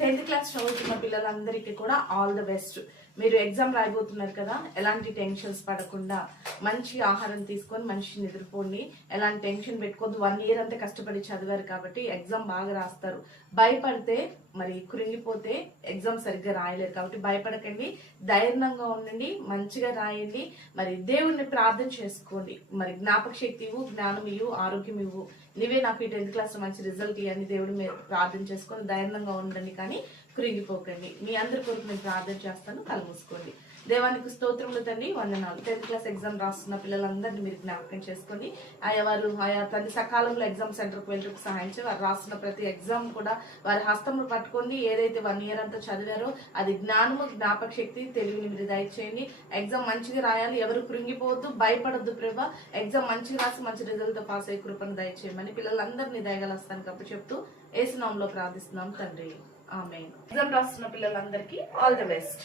10th class చదువుతున్న పిల్లలందరికీ కూడా ఆల్ ద బెస్ట్. మీరు ఎగ్జామ్ రాయబోతున్నారు కదా, ఎలాంటి టెన్షన్స్ పడకుండా మంచి ఆహారం తీసుకొని మంచి నిద్రపోండి. ఎలాంటి టెన్షన్ పెట్టుకోవద్దు. 1 year అంతా కష్టపడి చదివారు కాబట్టి ఎగ్జామ్ బాగా రాస్తారు. భయపడితే మరి కృంగిపోతే ఎగ్జామ్ సరిగ్గా రాయలేరు కాబట్టి భయపడకండి, ధైర్యంగా ఉండండి, మంచిగా రాయండి. మరి దేవుణ్ణి ప్రార్థన చేసుకోండి. మరి జ్ఞాపక శక్తి ఇవ్వు, జ్ఞానం ఇవ్వు, ఆరోగ్యం ఇవ్వు, నీవే నాకు ఈ 10th క్లాస్ మంచి రిజల్ట్ ఇవ్వని దేవుడు మీరు ప్రార్థన చేసుకొని ధైర్యంగా ఉండండి, కానీ కృంగిపోకండి. మీ అందరి కొరకు నేను ప్రార్థన చేస్తాను. కళ్ళు మూసుకోండి. దేవానికి స్తోత్రములు తండ్రి, వందనాలు. 10th క్లాస్ ఎగ్జామ్ రాస్తున్న పిల్లలందరినీ మీరు జ్ఞాపకం చేసుకోండి. ఆయా తండ్రి సకాలంలో ఎగ్జామ్ సెంటర్కి వెళ్ళడానికి సహాయం చేయండి. వారు రాస్తున్న ప్రతి ఎగ్జామ్ కూడా వారి హస్తంలో పట్టుకోండి. ఏదైతే 1 year అంతా చదివారో అది జ్ఞానము, జ్ఞాపక శక్తి, తెలివిని మీరు దయచేయండి. ఎగ్జామ్ మంచిగా రాయాలి. ఎవరు కృంగిపోవద్దు, భయపడొద్దు ప్రభా. ఎగ్జామ్ మంచిగా రాసి మంచి రిజల్ట్ తో పాస్ అయ్యే కృపను దయచేయమని పిల్లలందరినీ దయగలస్తాను కాబట్టి చెప్తూ యేసు నామములో ప్రార్థిస్తున్నాం తండ్రి, ఆమేన్. ఎగ్జామ్ రాస్తున్న పిల్లలందరికీ ఆల్ ది బెస్ట్.